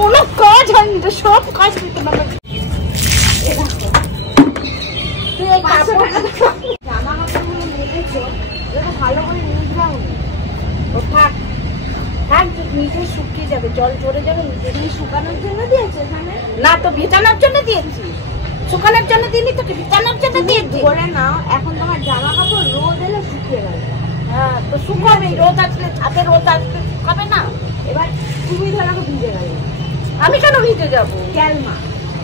কোনো কাজ হয়নি, সব কাজ করতে পারবে। জামা কাপড়গুলো মেলেছো, ভালো করে নিয়ে যাও। ও থাক থাক, নিজে শুকিয়ে যাবে, জল ঝরে যাবে। নিজে শুকানোর জন্য দিয়েছে এখানে? না তো ভেজানোর জন্য দিয়েছি। শুকানোর জন্য দিলি, তোকে ভেজানোর জন্য দিয়েছি। ধরে নাও, এখন তোমার জামা কাপড় রোদ এলে শুকিয়ে গেল। হ্যাঁ তো শুকাবে, রোদ আসলে ছাদে রোদ আসলে শুকাবে না। এবার তুমি ধরো ভিজে গেলে, আমি কেন ভিজে যাবো? ক্যালমা,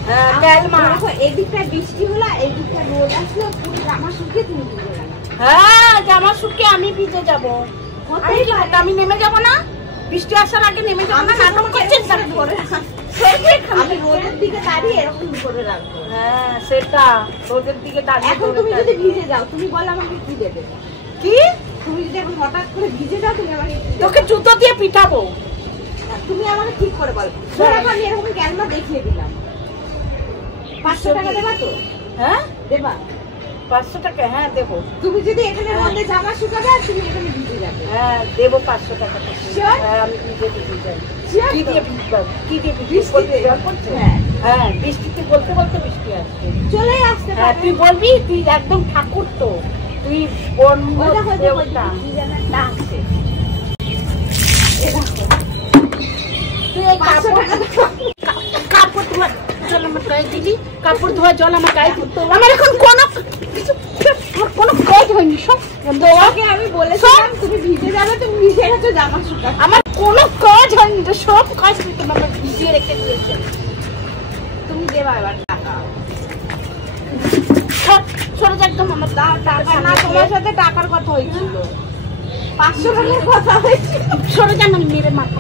হ্যাঁ ক্যালমা। দেখো এদিকটা বৃষ্টি হলো, এদিকটা রোদ আসলো, পুরো জামা শুকিয়ে তুমি ভিজে গেলে। হ্যাঁ জামা শুকিয়ে আমি ভিজে যাবো। আমি নেমে যাবো না? বৃষ্টি আসার আগে নেমে যাবো না? নাটক করছেন ধরে আমি রোদের দিকে দাঁড়িয়ে এরকম করে রাখবো। হ্যাঁ সেটা রোদের দিকে দাঁড়িয়ে। এখন তুমি যদি ভিজে যাও, তুমি বলো আমাকে কি দেবে? কি? তুমি যদি এখন হঠাৎ করে ভিজে যাও, তুমি আমাকে তোকে জুতো দিয়ে পিটাবো। তুমি আমাকে ঠিক করে বলো। আমি এরকম ক্যালমা দেখিয়ে দিলাম। 500 টাকা দেবা তো? হ্যাঁ দেবা। 500 টাকা? হ্যাঁ দেবো। তুমি যদি এখানে রোদে জামা শুকাবে আর তুমি এখানে ভিজে যাবে। হ্যাঁ দেবো 500 টাকা। হ্যাঁ আমি ভিজে যাই। কি দিয়ে ভিজবো? কি দিয়ে ভিজবো? হ্যাঁ বৃষ্টিতে বলতে বলতে বৃষ্টি আসছে, চলে আসতে। হ্যাঁ তুই বলবি, তুই একদম ঠাকুর তো, তুই ডাকছে। কাপড় ধোয়া জল আমার গায়ে দিলি, কাপড় ধোয়া জল আমার গায়ে দিত। আমার এখন কোনো কাজ হয়নি। সব তোমাকে আমি বলেছিলাম তুমি ভিজে যাবে, তুমি ভিজে গেছো, জামা শুকাবে। আমার কোনো কাজ হয়নি, সব কাজ করতে আমার ভিজিয়ে রেখে দিয়েছে। তুমি দেবা এবার টাকা। সরে যা একদম। আমার টাকা না, তোমার সাথে টাকার কথা হয়েছিল, 500 টাকার কথা হয়েছিল। সরে যান, আমি মেরে মাথা